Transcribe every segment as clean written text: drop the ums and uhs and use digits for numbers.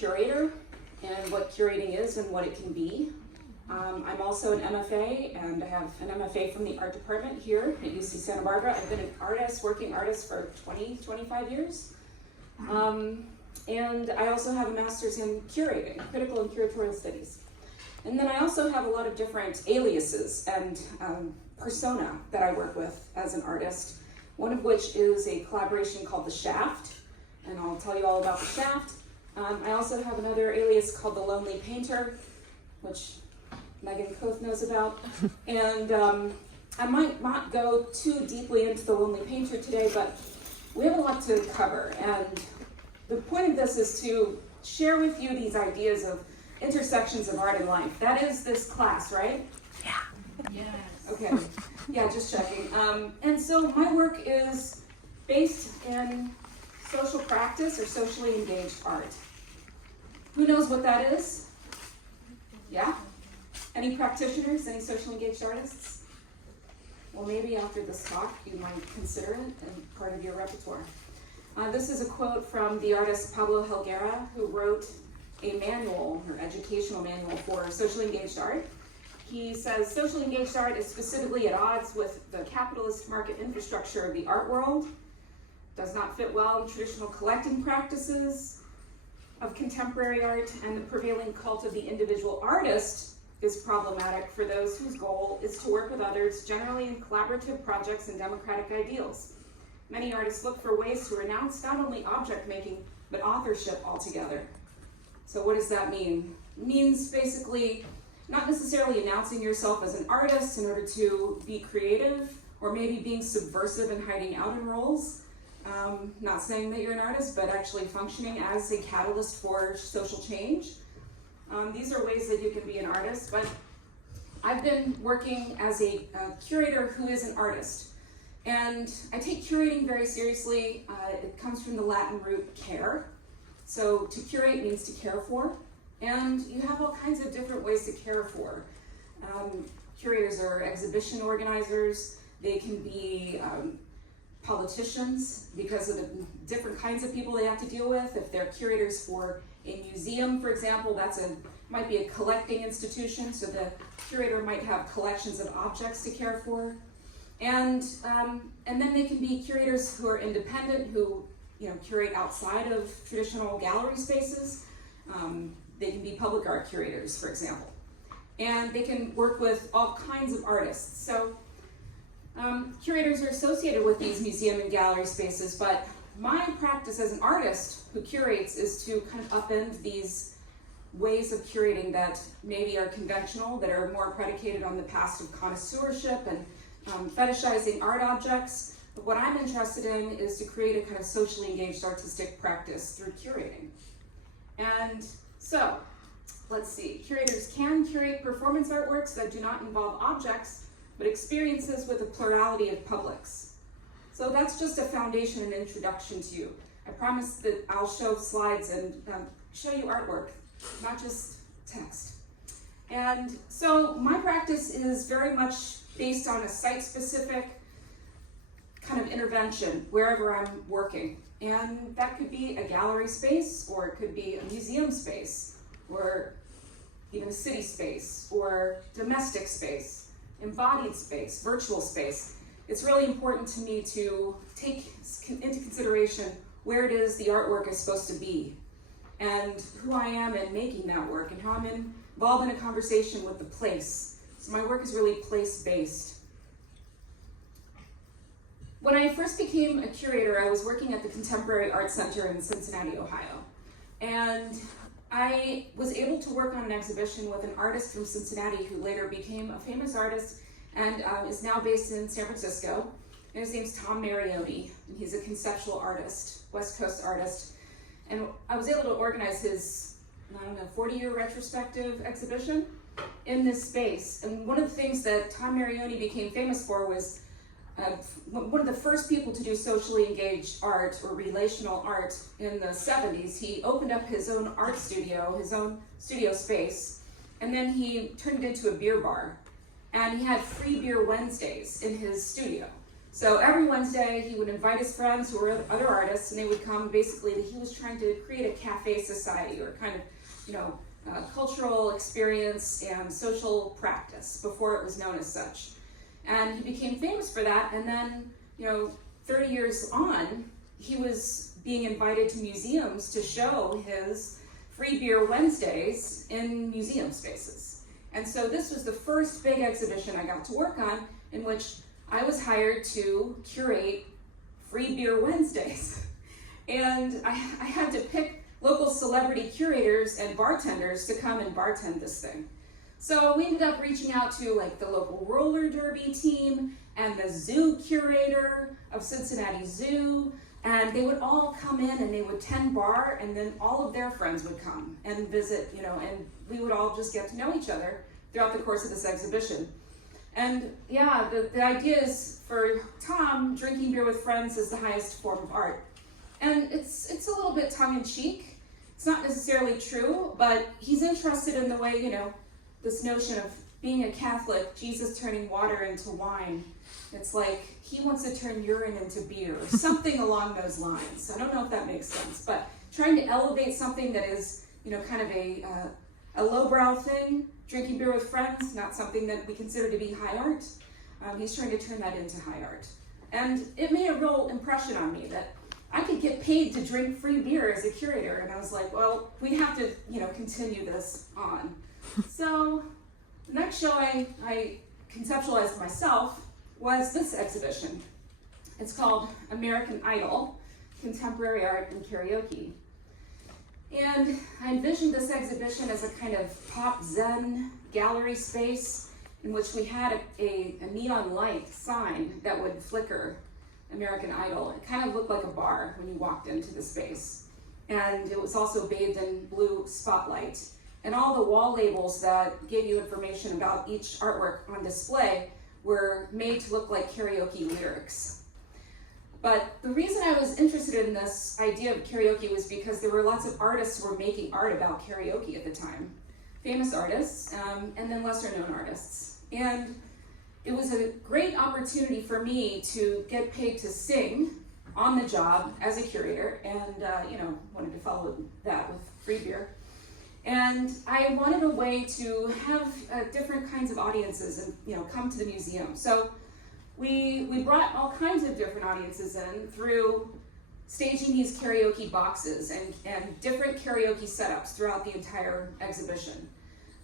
curator and what curating is and what it can be. I'm also an MFA, and I have an MFA from the art department here at UC Santa Barbara. I've been an artist, working artist for 25 years. And I also have a master's in curating, critical and curatorial studies. And then I also have a lot of different aliases and persona that I work with as an artist, one of which is a collaboration called The Shaft, and I'll tell you all about The Shaft. I also have another alias called The Lonely Painter, which Megan Koth knows about. And I might not go too deeply into The Lonely Painter today, but we have a lot to cover. And the point of this is to share with you these ideas of intersections of art and life. That is this class, right? Yeah. Yes. Okay. Yeah, just checking. And so my work is based in social practice or socially engaged art. Who knows what that is? Yeah? Any practitioners? Any socially engaged artists? Well, maybe after this talk you might consider it and part of your repertoire. This is a quote from the artist Pablo Helguera, who wrote a manual, or educational manual, for socially engaged art. He says, socially engaged art is specifically at odds with the capitalist market infrastructure of the art world, does not fit well in traditional collecting practices of contemporary art, and the prevailing cult of the individual artist is problematic for those whose goal is to work with others, generally in collaborative projects and democratic ideals. Many artists look for ways to renounce not only object making, but authorship altogether. So what does that mean? It means basically not necessarily announcing yourself as an artist in order to be creative, or maybe being subversive and hiding out in roles. Not saying that you're an artist, but actually functioning as a catalyst for social change. These are ways that you can be an artist, but I've been working as a curator who is an artist. And I take curating very seriously. It comes from the Latin root care. So to curate means to care for. And you have all kinds of different ways to care for. Curators are exhibition organizers. They can be politicians because of the different kinds of people they have to deal with. If they're curators for a museum, for example, might be a collecting institution, so the curator might have collections of objects to care for. And then they can be curators who are independent, who curate outside of traditional gallery spaces. They can be public art curators, for example. And they can work with all kinds of artists. So curators are associated with these museum and gallery spaces, but my practice as an artist who curates is to kind of upend these ways of curating that maybe are conventional, that are more predicated on the past of connoisseurship and fetishizing art objects. But what I'm interested in is to create a kind of socially engaged artistic practice through curating. And so, let's see, curators can curate performance artworks that do not involve objects, but experiences with a plurality of publics. So that's just a foundation and introduction to you. I promise that I'll show slides and show you artwork, not just text. And so my practice is very much based on a site-specific kind of intervention wherever I'm working. And that could be a gallery space, or it could be a museum space, or even a city space, or domestic space, embodied space, virtual space. It's really important to me to take into consideration where it is the artwork is supposed to be, and who I am in making that work, and how I'm involved in a conversation with the place. So my work is really place-based. When I first became a curator, I was working at the Contemporary Art Center in Cincinnati, Ohio. And I was able to work on an exhibition with an artist from Cincinnati who later became a famous artist and is now based in San Francisco. And his name's Tom Marioni, and he's a conceptual artist, West Coast artist. And I was able to organize his, 40-year retrospective exhibition in this space. And one of the things that Tom Marioni became famous for was one of the first people to do socially engaged art or relational art in the 70s. He opened up his own art studio, his own studio space, and then he turned it into a beer bar. And he had free beer Wednesdays in his studio. So every Wednesday, he would invite his friends who were other artists, and they would come. Basically, he was trying to create a cafe society, or kind of, cultural experience and social practice before it was known as such. And he became famous for that. And then, 30 years on, he was being invited to museums to show his free beer Wednesdays in museum spaces. And so this was the first big exhibition I got to work on, in which I was hired to curate free beer Wednesdays. And I had to pick local celebrity curators and bartenders to come and bartend this thing. So we ended up reaching out to the local roller derby team and the zoo curator of Cincinnati Zoo, and they would all come in and they would tend bar, and then all of their friends would come and visit, and we would all just get to know each other throughout the course of this exhibition. And yeah, the idea is, for Tom, drinking beer with friends is the highest form of art. And it's a little bit tongue-in-cheek. It's not necessarily true, but he's interested in the way, this notion of being a Catholic, Jesus turning water into wine. It's like he wants to turn urine into beer, or something along those lines. I don't know if that makes sense, but trying to elevate something that is, kind of a lowbrow thing, drinking beer with friends, not something that we consider to be high art. He's trying to turn that into high art. And it made a real impression on me that I could get paid to drink free beer as a curator, and I was like, well, we have to, continue this on. So the next show I conceptualized myself was this exhibition. It's called American Idol, Contemporary Art and Karaoke. And I envisioned this exhibition as a kind of pop zen gallery space in which we had a neon light sign that would flicker, American Idol. It kind of looked like a bar when you walked into the space. And it was also bathed in blue spotlight. And all the wall labels that gave you information about each artwork on display were made to look like karaoke lyrics. But the reason I was interested in this idea of karaoke was because there were lots of artists who were making art about karaoke at the time. Famous artists, and then lesser known artists. And it was a great opportunity for me to get paid to sing on the job as a curator, and wanted to follow that with free beer. And I wanted a way to have different kinds of audiences and come to the museum. So we brought all kinds of different audiences in through staging these karaoke boxes and different karaoke setups throughout the entire exhibition.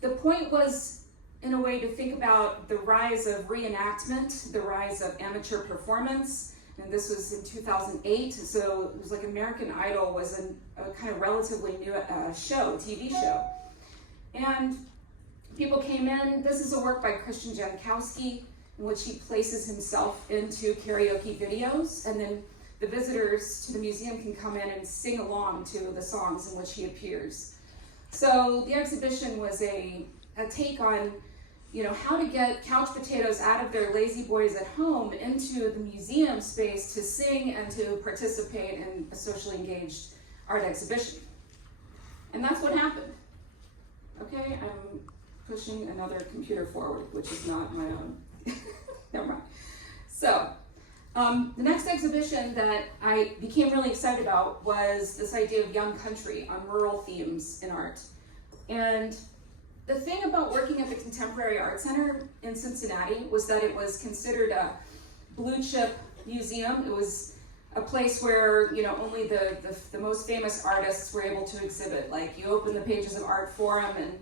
The point was, in a way, to think about the rise of reenactment, the rise of amateur performance, and this was in 2008, so it was like American Idol was a kind of relatively new TV show. And people came in. This is a work by Christian Jankowski, in which he places himself into karaoke videos, and then the visitors to the museum can come in and sing along to the songs in which he appears. So the exhibition was a take on how to get couch potatoes out of their lazy boys at home into the museum space to sing and to participate in a socially engaged art exhibition. And that's what happened. Okay, I'm pushing another computer forward, which is not my own. Never mind. So, the next exhibition that I became really excited about was this idea of young country on rural themes in art. And the thing about working at the Contemporary Art Center in Cincinnati was that it was considered a blue chip museum. It was a place where only the most famous artists were able to exhibit. Like, you open the pages of Art Forum and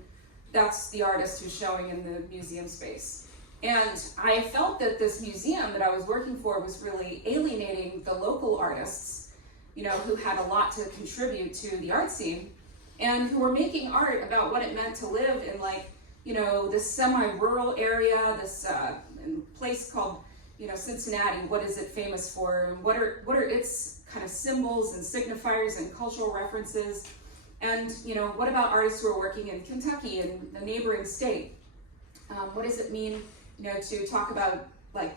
that's the artist who's showing in the museum space. And I felt that this museum that I was working for was really alienating the local artists, who had a lot to contribute to the art scene, and who were making art about what it meant to live in this semi-rural area, this place called, Cincinnati. What is it famous for? What are its kind of symbols and signifiers and cultural references? And, what about artists who are working in Kentucky and a neighboring state? What does it mean, to talk about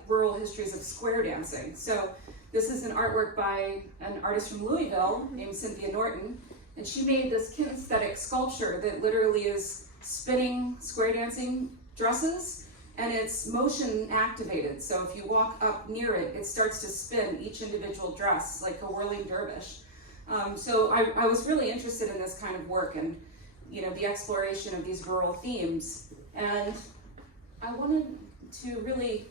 rural histories of square dancing? So this is an artwork by an artist from Louisville named Cynthia Norton. And she made this kinesthetic sculpture that literally is spinning square dancing dresses and it's motion activated. So if you walk up near it, it starts to spin each individual dress like a whirling dervish. So I was really interested in this kind of work and, you know, the exploration of these rural themes. And I wanted to really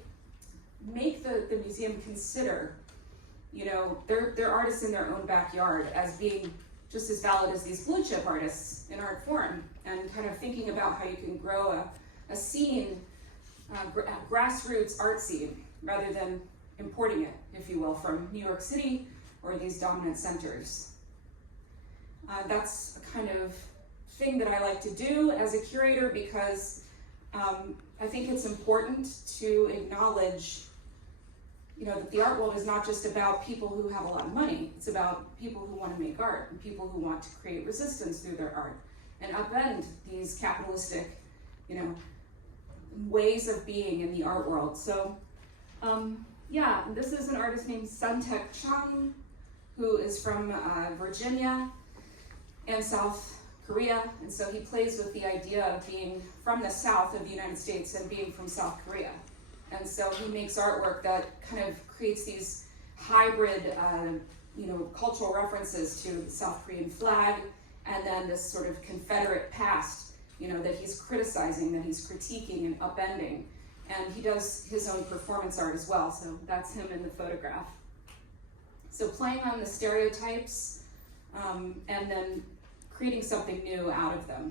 make the museum consider, you know, their artists in their own backyard as being just as valid as these blue chip artists in art form, and kind of thinking about how you can grow a scene, a grassroots art scene, rather than importing it, if you will, from New York City or these dominant centers. That's a kind of thing that I like to do as a curator, because I think it's important to acknowledge, you know, that the art world is not just about people who have a lot of money. It's about people who want to make art and people who want to create resistance through their art and upend these capitalistic, you know, ways of being in the art world. So, yeah, this is an artist named Suntek Chung, who is from Virginia and South Korea, and so he plays with the idea of being from the south of the United States and being from South Korea. And so he makes artwork that kind of creates these hybrid, you know, cultural references to the South Korean flag, and then this sort of Confederate past, you know, that he's criticizing, that he's critiquing and upending. And he does his own performance art as well, so that's him in the photograph. So playing on the stereotypes, and then creating something new out of them.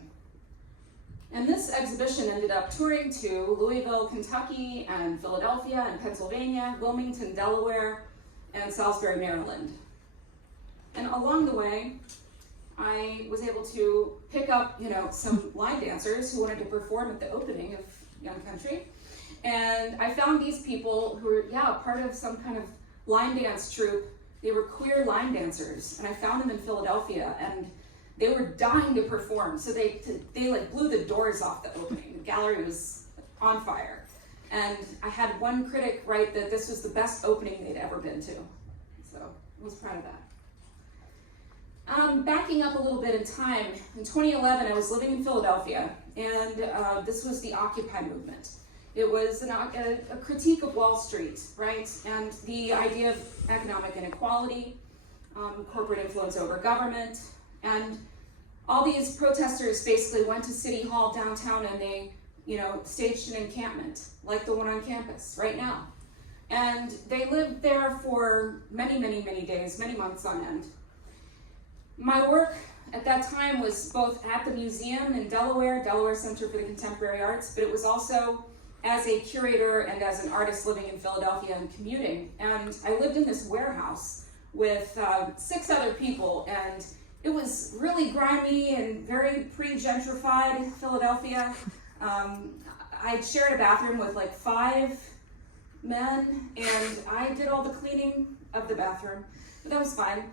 And this exhibition ended up touring to Louisville, Kentucky, and Philadelphia, and Pennsylvania, Wilmington, Delaware, and Salisbury, Maryland. And along the way, I was able to pick up, you know, some line dancers who wanted to perform at the opening of Young Country. And I found these people who were, yeah, part of some kind of line dance troupe. They were queer line dancers, and I found them in Philadelphia, and they were dying to perform, so they like blew the doors off the opening. The gallery was on fire. And I had one critic write that this was the best opening they'd ever been to. So I was proud of that. Backing up a little bit in time, in 2011 I was living in Philadelphia, and this was the Occupy movement. It was a critique of Wall Street, right? And the idea of economic inequality, corporate influence over government. And all these protesters basically went to City Hall downtown, and they, you know, staged an encampment like the one on campus right now. And they lived there for many, many, many days, many months on end. My work at that time was both at the museum in Delaware Center for the Contemporary Arts, but it was also as a curator and as an artist living in Philadelphia and commuting. And I lived in this warehouse with 6 other people, and it was really grimy and very pre-gentrified Philadelphia. I shared a bathroom with like 5 men, and I did all the cleaning of the bathroom, but that was fine.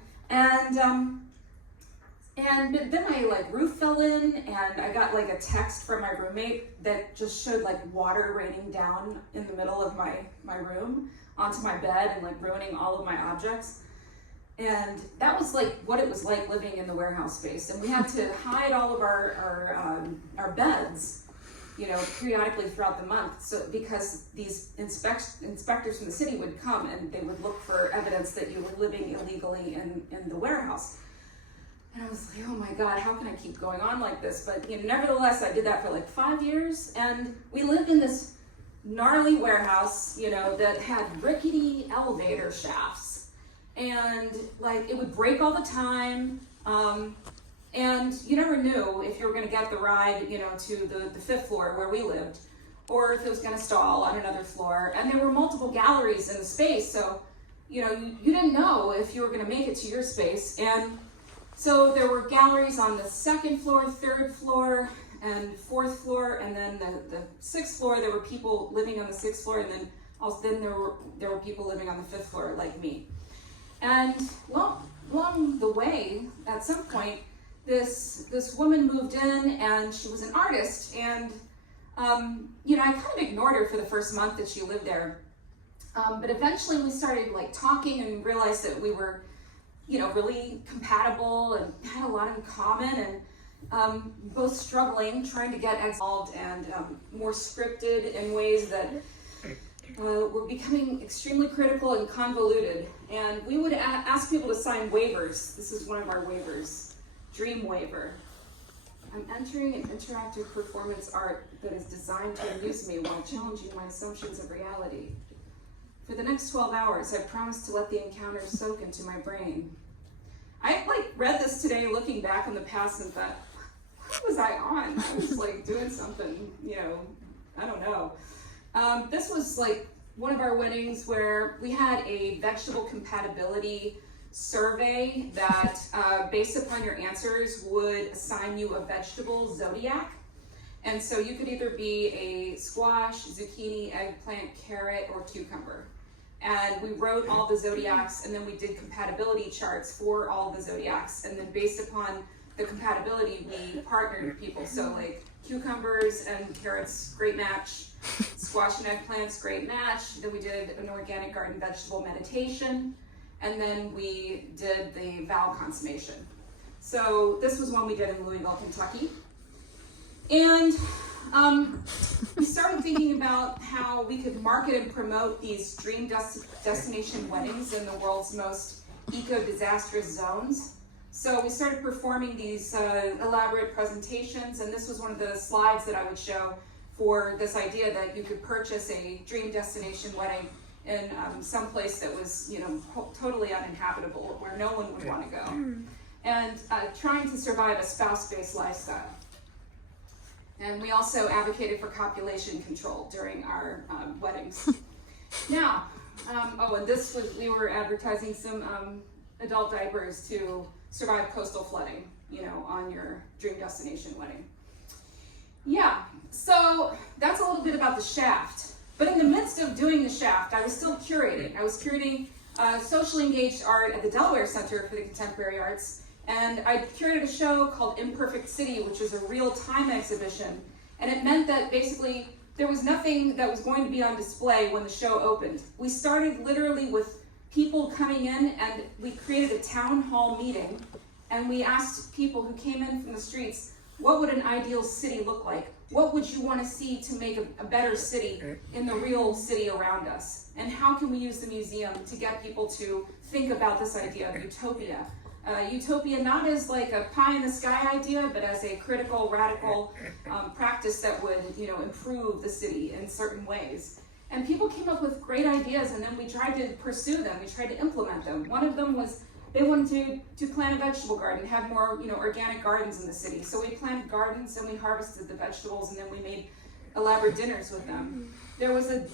But then my like roof fell in, and I got like a text from my roommate that just showed like water raining down in the middle of my room onto my bed and like ruining all of my objects. And that was like what it was like living in the warehouse space. And we had to hide all of our beds, you know, periodically throughout the month, so because these inspectors from the city would come and they would look for evidence that you were living illegally in the warehouse. And I was like, oh my God, how can I keep going on like this? But you know, nevertheless, I did that for like 5 years, and we lived in this gnarly warehouse, you know, that had rickety elevator shafts, and like it would break all the time, and you never knew if you were going to get the ride, you know, to the 5th floor where we lived, or if it was going to stall on another floor. And there were multiple galleries in the space, so you know, you didn't know if you were going to make it to your space. And so there were galleries on the 2nd floor, 3rd floor, and 4th floor, and then the 6th floor, there were people living on the 6th floor, and then there were people living on the 5th floor like me. And along the way, at some point, this woman moved in, and she was an artist, and you know, I kind of ignored her for the first month that she lived there. But eventually we started like talking and realized that we were, you know, really compatible and had a lot in common. both struggling, trying to get involved and more scripted in ways that were becoming extremely critical and convoluted. And we would ask people to sign waivers. This is one of our waivers, Dream Waiver. I'm entering an interactive performance art that is designed to amuse me while challenging my assumptions of reality. For the next 12 hours, I promise to let the encounter soak into my brain. I read this today looking back on the past and thought, what was I on? I was doing something, I don't know. This was one of our weddings where we had a vegetable compatibility survey that, based upon your answers, would assign you a vegetable zodiac. And so you could either be a squash, zucchini, eggplant, carrot, or cucumber. And we wrote all the zodiacs, and then we did compatibility charts for all the zodiacs. And then based upon the compatibility, we partnered people. So cucumbers and carrots, great match. Squash and eggplants, great match. Then we did an organic garden vegetable meditation. And then we did the vow consummation. So this was one we did in Louisville, Kentucky. And we started thinking about how we could market and promote these dream destination weddings in the world's most eco-disastrous zones. So we started performing these elaborate presentations, and this was one of the slides that I would show for this idea that you could purchase a dream destination wedding in some place that was, totally uninhabitable, where no one would want to go, and trying to survive a spouse-based lifestyle. And we also advocated for copulation control during our weddings. Now, and this was, we were advertising some adult diapers to survive coastal flooding, on your dream destination wedding. Yeah, so that's a little bit about the shaft. But in the midst of doing the shaft, I was still curating. I was curating socially engaged art at the Delaware Center for the Contemporary Arts, and I curated a show called Imperfect City, which was a real-time exhibition, and it meant that basically there was nothing that was going to be on display when the show opened. We started literally with people coming in, and we created a town hall meeting, and we asked people who came in from the streets, what would an ideal city look like? What would you want to see to make a better city in the real city around us? And how can we use the museum to get people to think about this idea of utopia? Utopia not as a pie in the sky idea, but as a critical, radical practice that would, improve the city in certain ways. And people came up with great ideas, and then we tried to pursue them. We tried to implement them. One of them was they wanted to plant a vegetable garden, have more, organic gardens in the city. So we planted gardens and we harvested the vegetables, and then we made elaborate dinners with them. There was an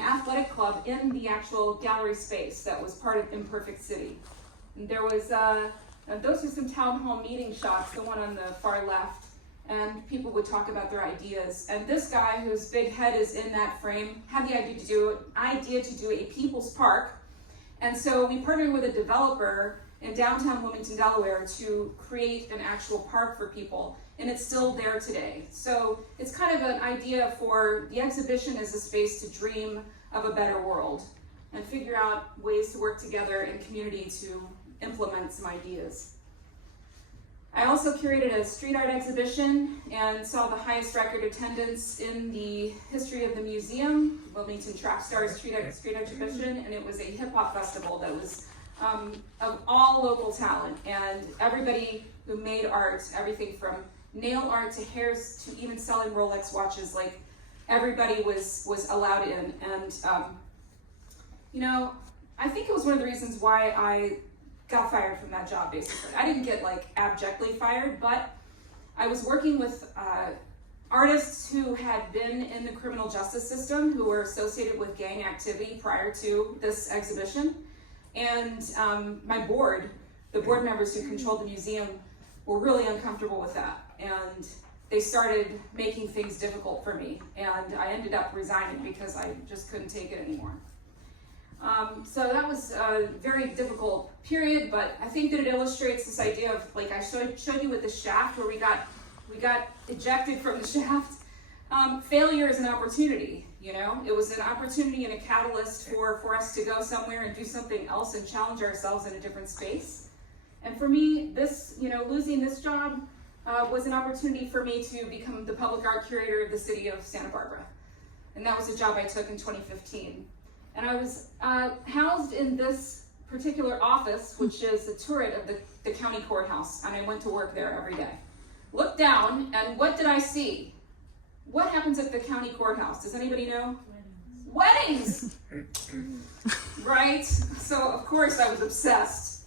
athletic club in the actual gallery space that was part of Imperfect City. And there was, those are some town hall meeting shots, the one on the far left, and people would talk about their ideas. And this guy, whose big head is in that frame, had the idea to do a people's park. And so we partnered with a developer in downtown Wilmington, Delaware, to create an actual park for people, and it's still there today. So it's kind of an idea for the exhibition as a space to dream of a better world and figure out ways to work together in community to implement some ideas. I also curated a street art exhibition and saw the highest record attendance in the history of the museum, Wilmington Trap Stars Street Exhibition, and it was a hip hop festival that was of all local talent, and everybody who made art, everything from nail art to hairs to even selling Rolex watches, everybody was allowed in. And I think it was one of the reasons why I got fired from that job, basically. I didn't get abjectly fired, but I was working with artists who had been in the criminal justice system, who were associated with gang activity prior to this exhibition. And the board members who controlled the museum were really uncomfortable with that. And they started making things difficult for me. And I ended up resigning because I just couldn't take it anymore. So that was a very difficult period, but I think that it illustrates this idea of, I showed you with the shaft, where we got ejected from the shaft. Failure is an opportunity, It was an opportunity and a catalyst for us to go somewhere and do something else and challenge ourselves in a different space. And for me, this, losing this job was an opportunity for me to become the public art curator of the city of Santa Barbara. And that was a job I took in 2015. And I was housed in this particular office, which is the turret of the county courthouse, and I went to work there every day. Looked down, and what did I see? What happens at the county courthouse? Does anybody know? Weddings! Right? So, of course, I was obsessed.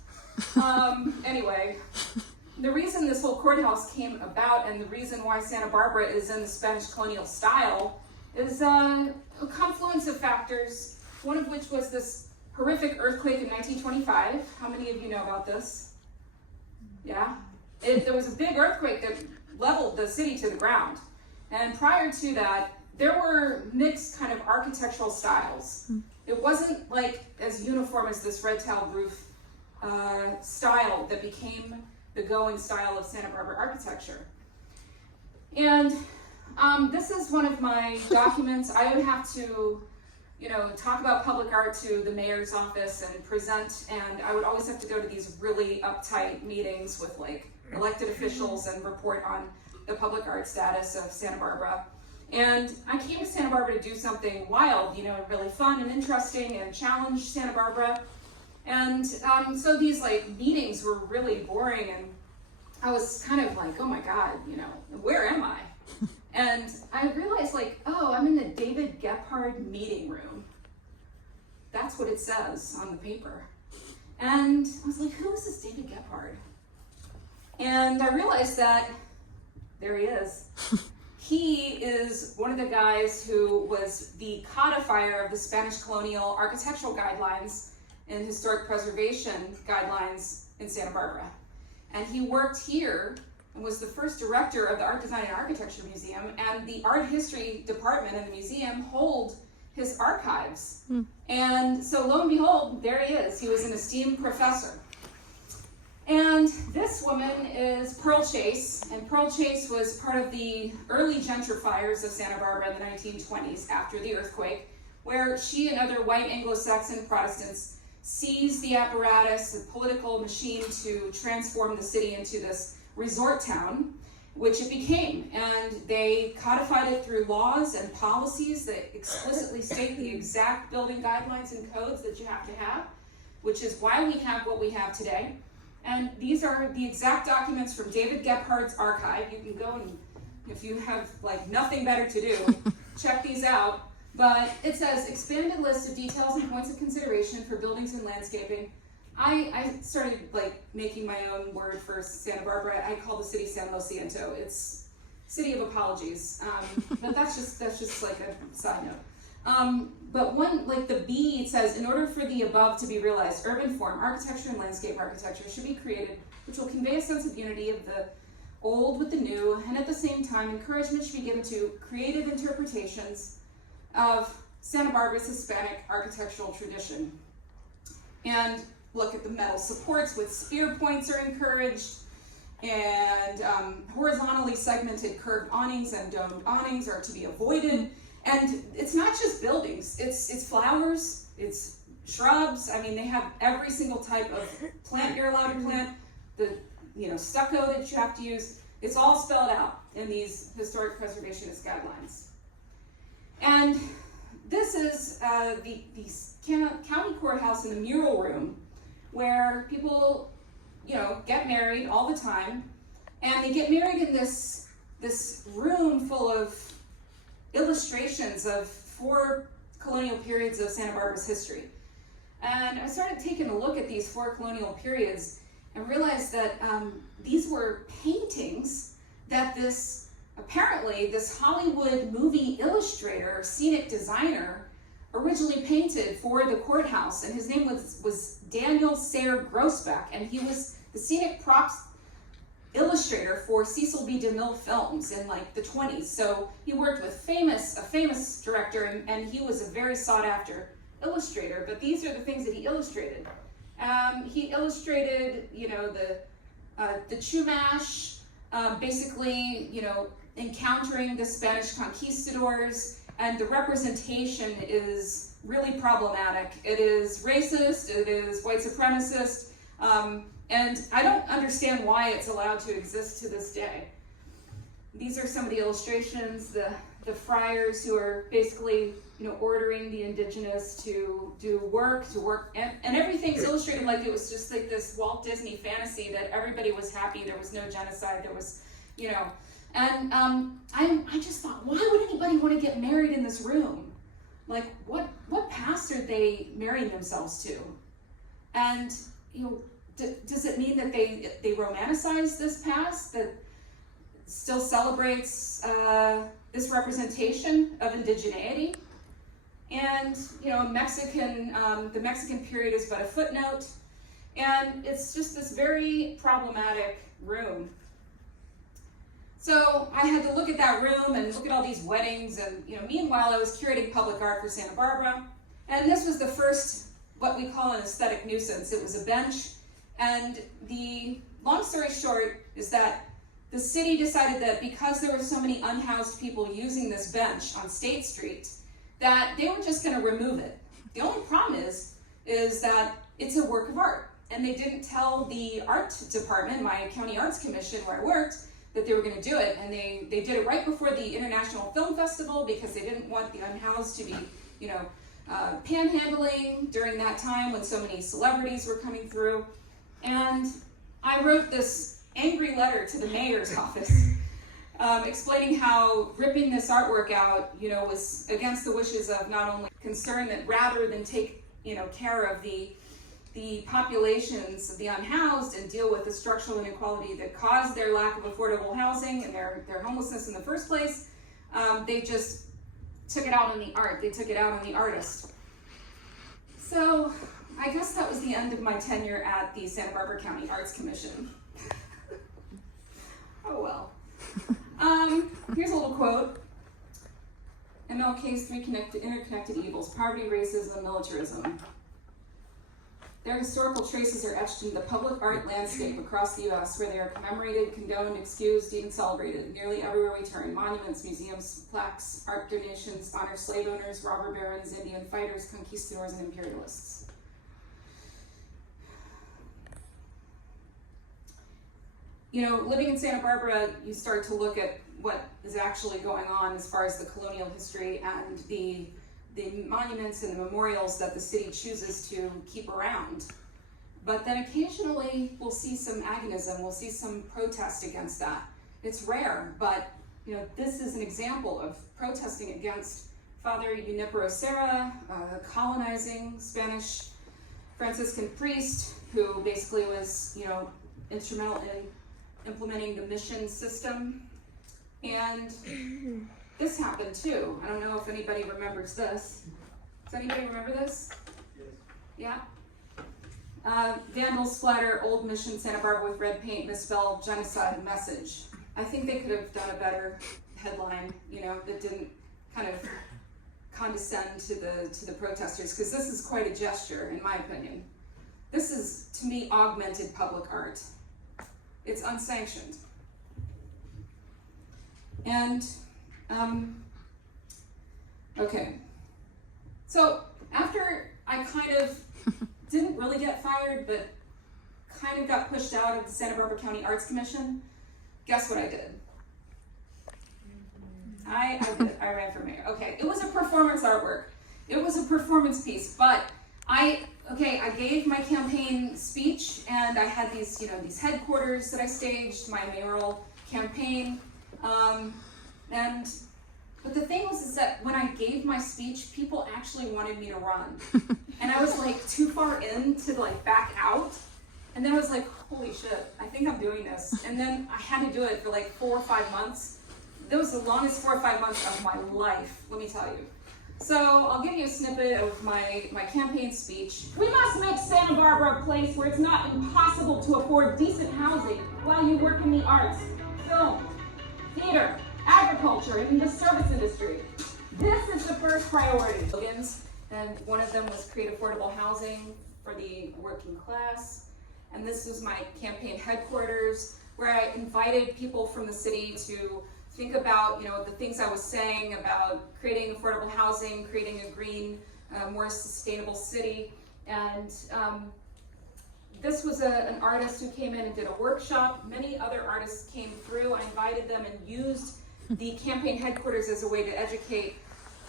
Anyway, the reason this whole courthouse came about and the reason why Santa Barbara is in the Spanish colonial style is a confluence of factors, one of which was this horrific earthquake in 1925. How many of you know about this? Yeah? There was a big earthquake that leveled the city to the ground. And prior to that, there were mixed kind of architectural styles. It wasn't like as uniform as this red tiled roof style that became the going style of Santa Barbara architecture. And this is one of my documents. I would have to, talk about public art to the mayor's office and present, and I would always have to go to these really uptight meetings with like elected officials and report on the public art status of Santa Barbara. And I came to Santa Barbara to do something wild, really fun and interesting and challenge Santa Barbara. And so these meetings were really boring, and I was kind of like, oh my God, where am I? And I realized I'm in the David Gephardt meeting room. That's what it says on the paper. And I was like, who is this David Gephardt? And I realized that there he is. He is one of the guys who was the codifier of the Spanish colonial architectural guidelines and historic preservation guidelines in Santa Barbara. And he worked here and was the first director of the Art Design and Architecture Museum, and the art history department in the museum hold his archives. And so lo and behold, there he is. He was an esteemed professor. And this woman is Pearl Chase, and Pearl Chase was part of the early gentrifiers of Santa Barbara in the 1920s after the earthquake, where she and other white Anglo-Saxon Protestants seized the apparatus, the political machine, to transform the city into this resort town, which it became. And they codified it through laws and policies that explicitly state the exact building guidelines and codes that you have to have, which is why we have what we have today. And these are the exact documents from David Gephardt's archive. You can go and, if you have nothing better to do, check these out. But it says, expanded list of details and points of consideration for buildings and landscaping. I started making my own word for Santa Barbara. I call the city San Lo Siento. It's city of apologies. But that's just a side note. But one, the B, it says, in order for the above to be realized, urban form, architecture, and landscape architecture should be created, which will convey a sense of unity of the old with the new, and at the same time, encouragement should be given to creative interpretations of Santa Barbara's Hispanic architectural tradition. And look at the metal supports with spear points are encouraged, and horizontally segmented curved awnings and domed awnings are to be avoided. And it's not just buildings, it's flowers, it's shrubs. I mean, they have every single type of plant you're allowed to plant, the stucco that you have to use. It's all spelled out in these historic preservationist guidelines. And this is the county courthouse in the mural room, where people, get married all the time, and they get married in this room full of illustrations of 4 colonial periods of Santa Barbara's history. And I started taking a look at these 4 colonial periods and realized that these were paintings that this Hollywood movie illustrator, scenic designer, originally painted for the courthouse. And his name was Daniel Sayre Grossbeck, and he was the scenic props illustrator for Cecil B. DeMille films in the 20s. So he worked with a famous director, and he was a very sought after illustrator. But these are the things that he illustrated. He illustrated, the Chumash, basically, encountering the Spanish conquistadors, and the representation is really problematic. It is racist, it is white supremacist, And I don't understand why it's allowed to exist to this day. These are some of the illustrations, the friars who are basically, ordering the indigenous to do work, and everything's illustrated like it was just like this Walt Disney fantasy that everybody was happy, there was no genocide, there was, and I just thought, why would anybody want to get married in this room? Like, what past are they marrying themselves to? And, does it mean that they romanticize this past that still celebrates this representation of indigeneity? And, the Mexican period is but a footnote, and it's just this very problematic room. So I had to look at that room and look at all these weddings, and meanwhile I was curating public art for Santa Barbara, and this was the first, what we call an aesthetic nuisance. It was a bench, and the long story short is that the city decided that because there were so many unhoused people using this bench on State Street, that they were just going to remove it. The only problem is that it's a work of art, and they didn't tell the art department, my county arts commission where I worked, that they were going to do it, and they did it right before the International Film Festival because they didn't want the unhoused to be, panhandling during that time when so many celebrities were coming through. And I wrote this angry letter to the mayor's office explaining how ripping this artwork out, was against the wishes of not only concern that rather than take, care of the populations of the unhoused and deal with the structural inequality that caused their lack of affordable housing and their homelessness in the first place, they just took it out on the art. They took it out on the artist. So I guess that was the end of my tenure at the Santa Barbara County Arts Commission. Oh well. Here's a little quote. MLK's three interconnected evils: poverty, racism, militarism. Their historical traces are etched into the public art landscape across the U.S., where they are commemorated, condoned, excused, even celebrated. Nearly everywhere we turn: monuments, museums, plaques, art donations honor slave owners, robber barons, Indian fighters, conquistadors, and imperialists. Living in Santa Barbara, you start to look at what is actually going on as far as the colonial history and the monuments and the memorials that the city chooses to keep around. But then occasionally we'll see some agonism, we'll see some protest against that. It's rare, but this is an example of protesting against Father Junipero Serra, colonizing Spanish Franciscan priest who basically was instrumental in implementing the mission system. And this happened too. I don't know if anybody remembers this. Does anybody remember this? Yes. Yeah? Vandals splatter Old Mission Santa Barbara with red paint, misspell genocide message. I think they could have done a better headline, that didn't kind of condescend to the protesters, because this is quite a gesture, in my opinion. This is, to me, augmented public art. It's unsanctioned. And, okay. So after I kind of didn't really get fired, but kind of got pushed out of the Santa Barbara County Arts Commission, guess what I did? I ran for mayor. Okay, it was a performance artwork. It was a performance piece, but I gave my campaign speech, and I had these, these headquarters that I staged, my mayoral campaign, but the thing was is that when I gave my speech, people actually wanted me to run, and I was like too far in to like back out, and then I was like, holy shit, I think I'm doing this, and then I had to do it for like 4 or 5 months. That was the longest 4 or 5 months of my life, let me tell you. So I'll give you a snippet of my campaign speech. We must make Santa Barbara a place where it's not impossible to afford decent housing while you work in the arts, film, theater, agriculture, and the service industry. This is the first priority. And one of them was create affordable housing for the working class. And this was my campaign headquarters, where I invited people from the city to think about, the things I was saying about creating affordable housing, creating a green, more sustainable city. And this was an artist who came in and did a workshop. Many other artists came through. I invited them and used the campaign headquarters as a way to educate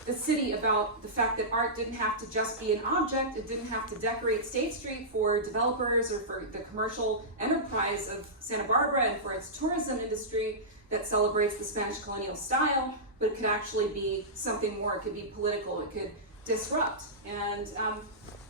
the city about the fact that art didn't have to just be an object. It didn't have to decorate State Street for developers or for the commercial enterprise of Santa Barbara and for its tourism industry that celebrates the Spanish colonial style, but it could actually be something more. It could be political. It could disrupt. And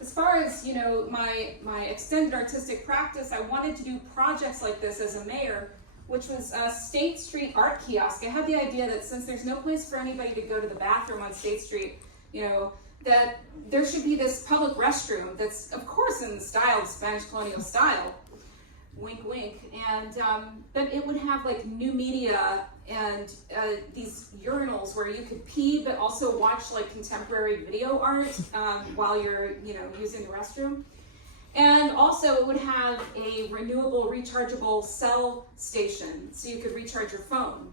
as far as, you know, my extended artistic practice, I wanted to do projects like this as a mayor, which was a State Street art kiosk. I had the idea that since there's no place for anybody to go to the bathroom on State Street, you know, that there should be this public restroom that's, of course, in the style of Spanish colonial style, wink, wink, and that it would have like new media and these urinals where you could pee, but also watch like contemporary video art while you're, you know, using the restroom. And also it would have a renewable, rechargeable cell station so you could recharge your phone.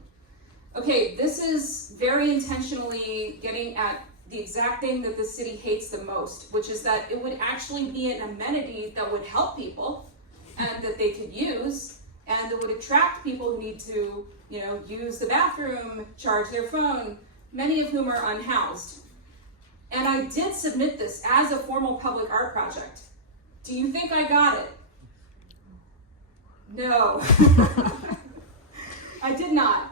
Okay, this is very intentionally getting at the exact thing that the city hates the most, which is that it would actually be an amenity that would help people and that they could use and that would attract people who need to, you know, use the bathroom, charge their phone, many of whom are unhoused. And I did submit this as a formal public art project. Do you think I got it? No. I did not.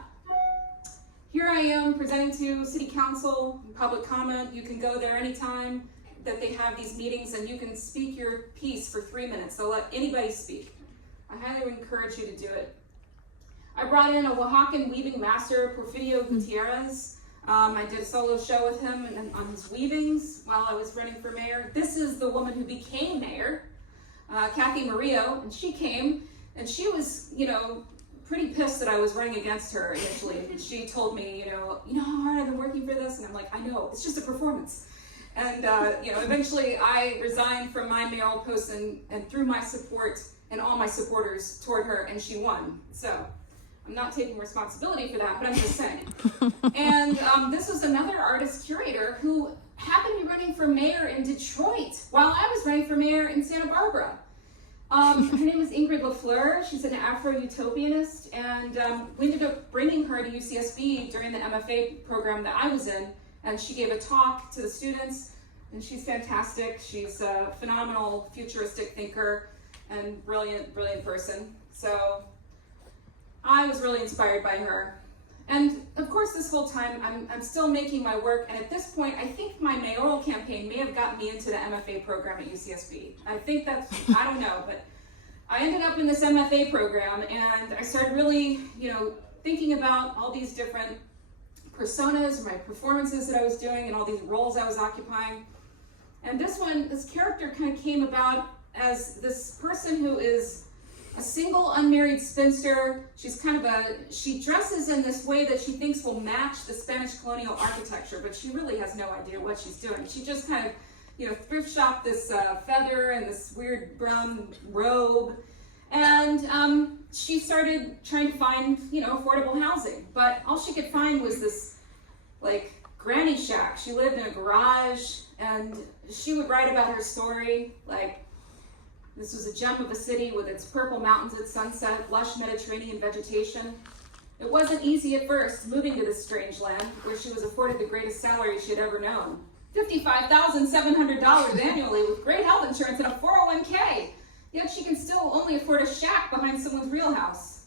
Here I am presenting to City Council, public comment. You can go there anytime that they have these meetings and you can speak your piece for 3 minutes. They'll let anybody speak. I highly encourage you to do it. I brought in a Oaxacan weaving master, Porfirio Gutierrez. I did a solo show with him and on his weavings while I was running for mayor. This is the woman who became mayor, Kathy Murillo, and she came and she was, you know, pretty pissed that I was running against her initially. She told me, you know how hard I've been working for this? And I'm like, I know, it's just a performance. And, you know, eventually I resigned from my mayoral post and threw my support and all my supporters toward her, and she won. So I'm not taking responsibility for that, but I'm just saying. And this was another artist curator who happened to be running for mayor in Detroit while I was running for mayor in Santa Barbara. Her name is Ingrid LaFleur. She's an Afro-utopianist, and we ended up bringing her to UCSB during the MFA program that I was in, and she gave a talk to the students, and she's fantastic. She's a phenomenal futuristic thinker and brilliant, brilliant person. So I was really inspired by her. And of course, this whole time, I'm still making my work, and at this point, I think my mayoral campaign may have gotten me into the MFA program at UCSB. I think that's, I don't know, but I ended up in this MFA program, and I started really, you know, thinking about all these different personas, my performances that I was doing, and all these roles I was occupying. And this character kind of came about as this person who is a single unmarried spinster. She's kind of she dresses in this way that she thinks will match the Spanish colonial architecture, but she really has no idea what she's doing. She just kind of, you know, thrift shopped this feather and this weird brown robe, and she started trying to find, you know, affordable housing, but all she could find was this, like, granny shack. She lived in a garage, and she would write about her story, like, this was a gem of a city with its purple mountains at sunset, lush Mediterranean vegetation. It wasn't easy at first, moving to this strange land, where she was afforded the greatest salary she had ever known. $55,700 annually with great health insurance and a 401k. Yet she can still only afford a shack behind someone's real house.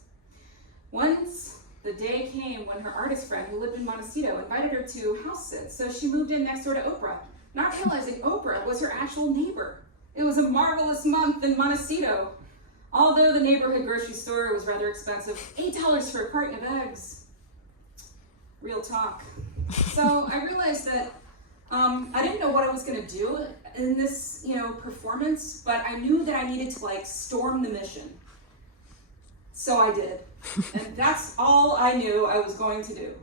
Once, the day came when her artist friend, who lived in Montecito, invited her to house sit, so she moved in next door to Oprah, not realizing Oprah was her actual neighbor. It was a marvelous month in Montecito. Although the neighborhood grocery store was rather expensive, $8 for a carton of eggs. Real talk. So I realized that I didn't know what I was going to do in this, you know, performance, but I knew that I needed to, like, storm the mission. So I did. And that's all I knew I was going to do.